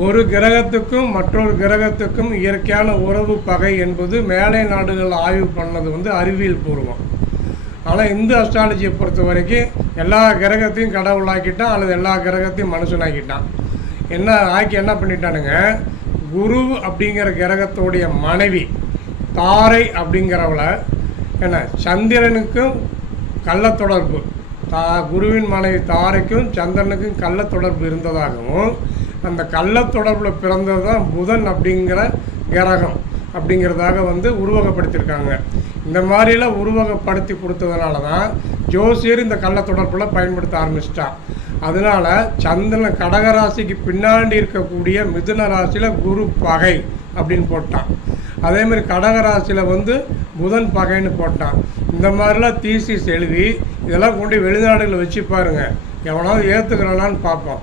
ஒரு கிரகத்துக்கும் மற்றொரு கிரகத்துக்கும் இயற்கையான உறவு பகை என்பது மேலை நாடுகள் ஆய்வு பண்ணது அறிவியல் பூர்வம். ஆனால் இந்து அஸ்ட்ராலஜியை பொறுத்த வரைக்கும் எல்லா கிரகத்தையும் கடவுளாக்கிட்டான் அல்லது எல்லா கிரகத்தையும் மனுஷனாக்கிட்டான். என்ன பண்ணிட்டானுங்க, குரு அப்படிங்கிற கிரகத்தோடைய மனைவி தாரை அப்படிங்கிறவளை சந்திரனுக்கும் கள்ள தொடர்பு, குருவின் மனைவி தாரைக்கும் சந்திரனுக்கும் கள்ள தொடர்பு இருந்ததாகவும், அந்த கள்ள தொடர்பில் பிறந்தது தான் புதன் அப்படிங்கிற கிரகம் அப்படிங்கிறதாக உருவகப்படுத்தியிருக்காங்க. இந்த மாதிரிலாம் உருவகப்படுத்தி கொடுத்ததுனால தான் ஜோசியர் இந்த கள்ள தொடர்பில் பயன்படுத்த ஆரம்பிச்சிட்டான். அதனால் சந்திரன் கடகராசிக்கு பின்னாடி இருக்கக்கூடிய மிதுன ராசியில் குரு பகை அப்படின்னு போட்டான். அதேமாதிரி கடகராசியில் புதன் பகைன்னு போட்டான். இந்த மாதிரிலாம் தீசிஸ் எழுதி இதெல்லாம் கொண்டு வெளிநாடுகளில் வச்சு பாருங்கள், எவனாவது ஏற்றுக்கிறானான்னு பார்ப்போம்.